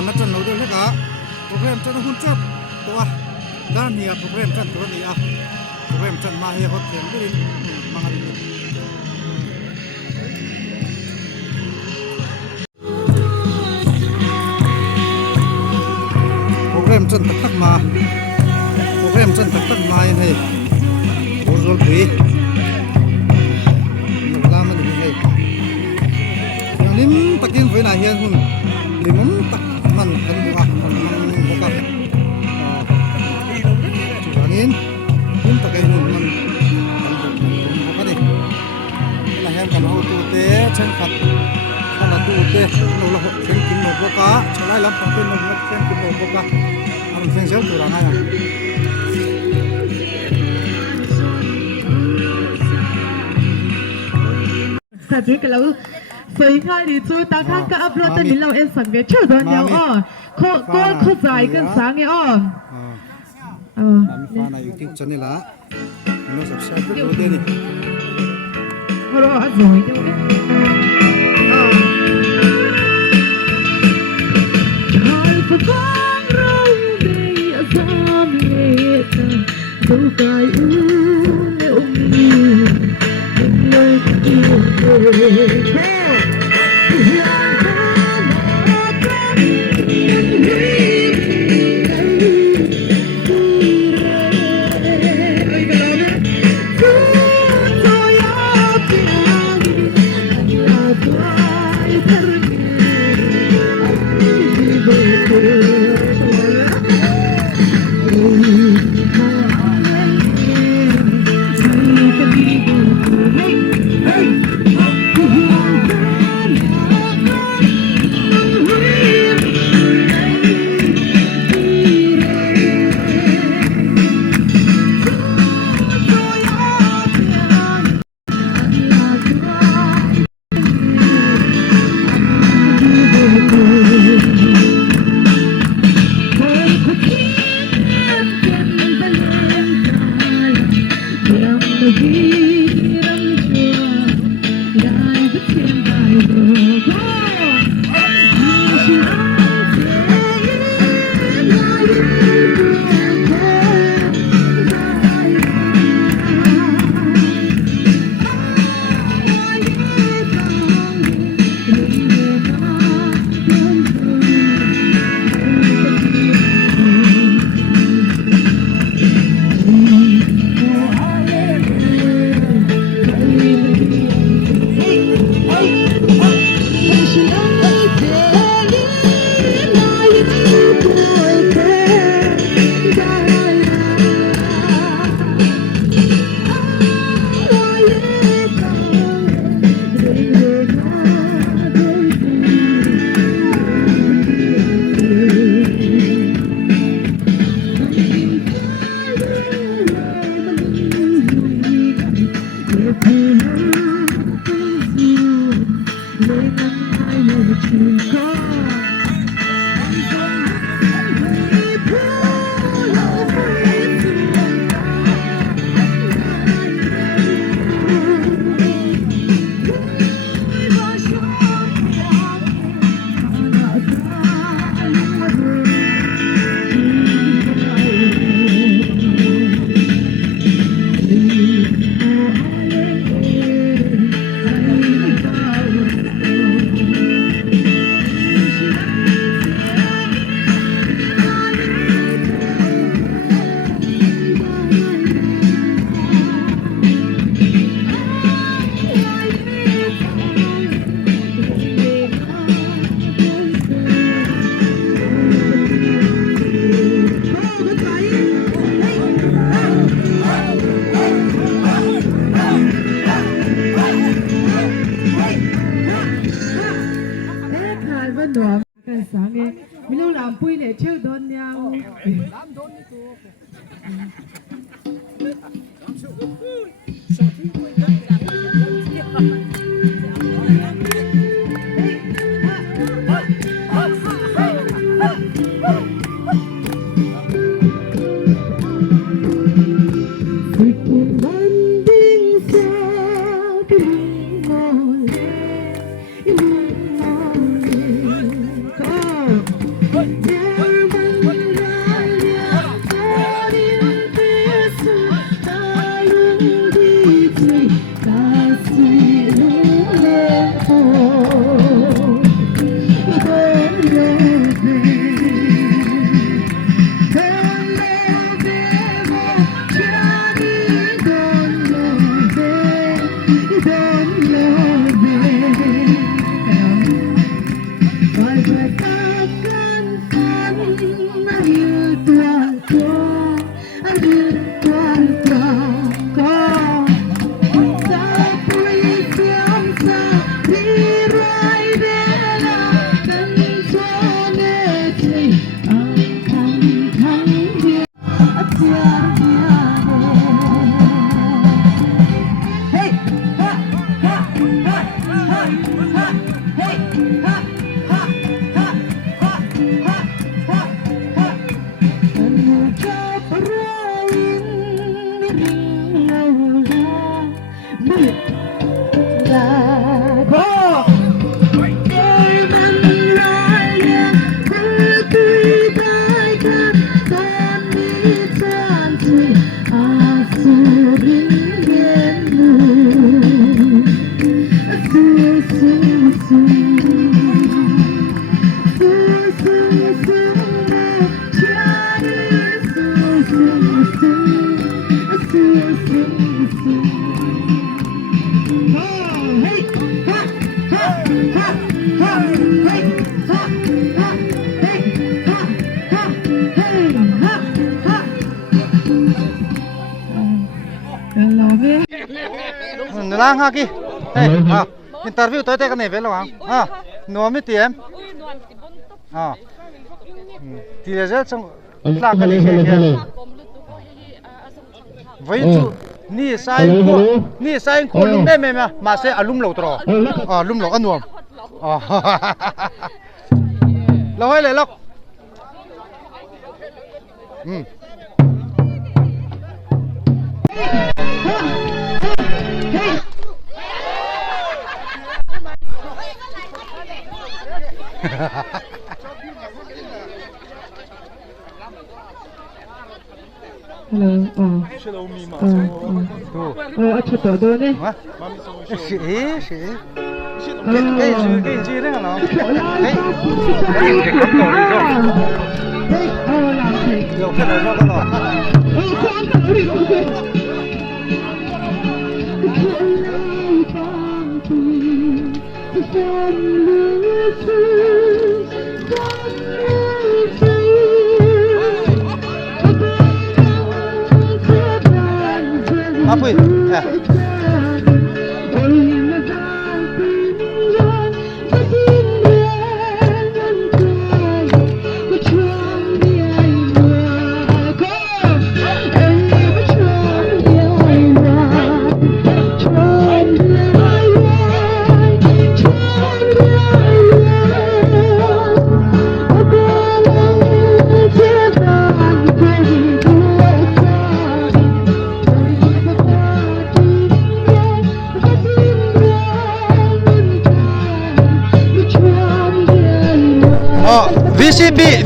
มันนั่นจันเราด้วยเลยกะโปรแกรมจันหุ่นจับตัวด้านนี้โปรแกรมจันตัวนี้โปรแกรมจันมาให้ฮอตเทียนด้วยมังอะไรโปรแกรมจันตักมาโปรแกรมจันตักมาให้โอ้โหดีลามันดีให้อย่างนี้ตักยินไฟไหนเฮียคุณลิมตักมันกันบุกมันบุกจุดนี้ลิมตักไอ้หุ่นมันบุกกันดิแล้วเห็นกันเอาตัวเตะเช่นขัดขัดตัวเตะเราเราเช่นกินหมดบุกกะใช่ไหมล่ะเป็นหมดเช่นกินหมดบุกกะอันเป็นเสียงตัวอะไรนะสวัสดีกันแล้วสวยงามดีจูตาข้างก็อัพโหลดตอนนี้เราเอ็นสังเกตชื่อตัวเดียวอ้อก็เข้าใจกันสังเกตอ้อมีฟ้าในยูทูบช anel ละเราสับสนไปหมดเลยนี่เราอัดสวยจังเลยให้ฟังเราได้สามเหตุดูใจอุ่นและอุ่นเลยที่ไม่รู้ลำปุ้ยเนี่ยเชี่ยวโดนยัง lang ha ki hey ha interview tới cái này về lâu ha nó mới tiền thì là rất trong làm cái này kia vậy chú ni sai cô lung đây mà sẽ lung lẩu trò lung lẩu ăn nuông lâu hay lại lóc 아쳤다 너네 cái gì đấy hả nó cái gì cấp tổ đi rồi nhiều cái này cho nó apa ini?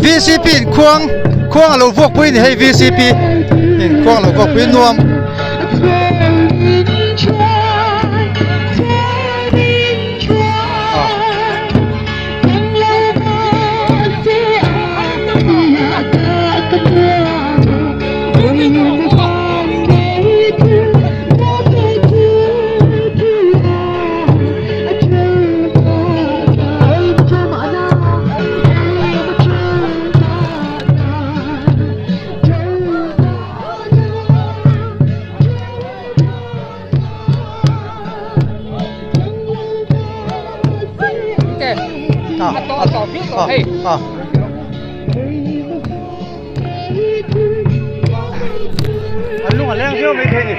VCP ควงเราพวกพี่นี่ให้ VCP ควงเราพวกพี่นวมanh luôn là leo theo mấy thế nhỉ?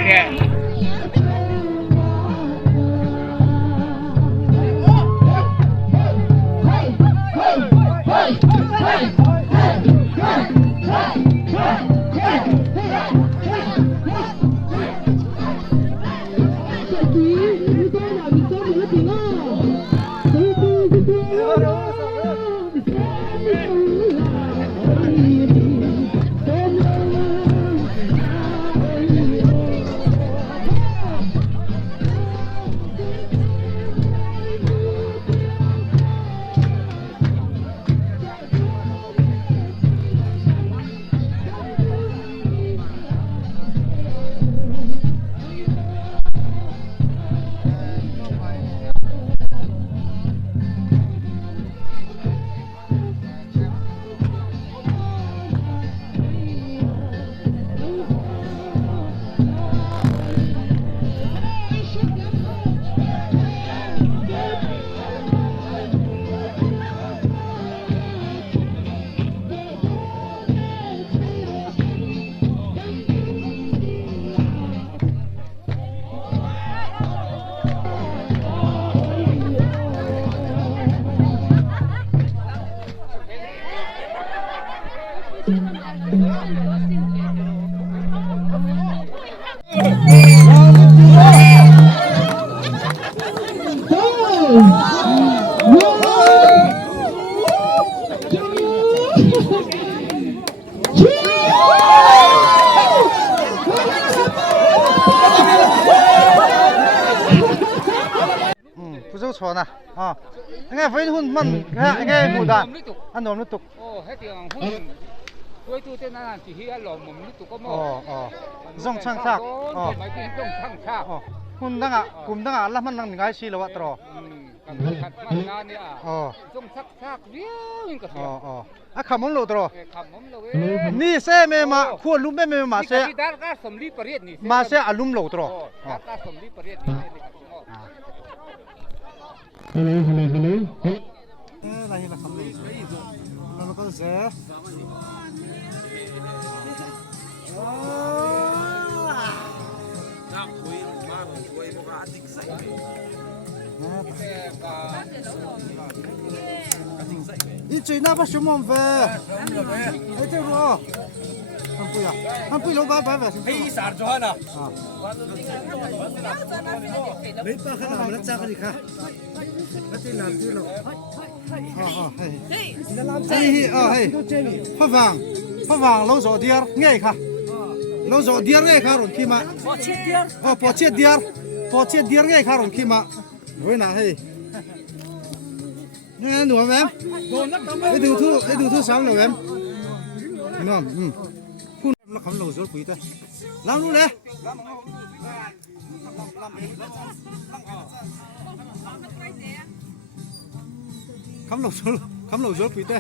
Chó nè, nghe với hun mặn, nghe mùi đàn, ăn nôm liên tục. Hết tiếng hun, tôi tu tên là chỉ hi ăn lẩu mồm liên tục có mỏ. Dòng sang thạc, mấy cái dòng sang thạc. hun đang cùng đang làm ăn đang ngay xí là vậy rồi. กันขัดมันงานเนี่ย อ๋อ จงซักเดียวมันก็เสี อ๋ ย ออ๋ออ่ะคำมึงโหลดรอ คำผมเลย นี่เซ่เมมาขวดลุมเมมาเซ่ ที่ด้านก็สมรีประเทศนี่ มาเซ่อลุมโหลดรอ ด้านก็สมรีประเทศนี่ อะไรล่ะคำนี้แล้วก็เซ่一嘴那把什么饭？哎，这个，很贵啊，很贵，老板摆摆。黑色做呢？啊。没办法，我们扎个你看，那这两只了。啊啊嘿，嘿啊嘿，发放老少点儿，爱看，老少点儿爱看容易吗？哦，包切点儿爱看容易吗？会拿嘿。นี่หนูแม่ไอ้ดูทุสามหนูแม่น้องคุณเราคำเราสวยปุ๋ยแต่ล้างรู้เลยคำเราสวยปุ๋ยแต่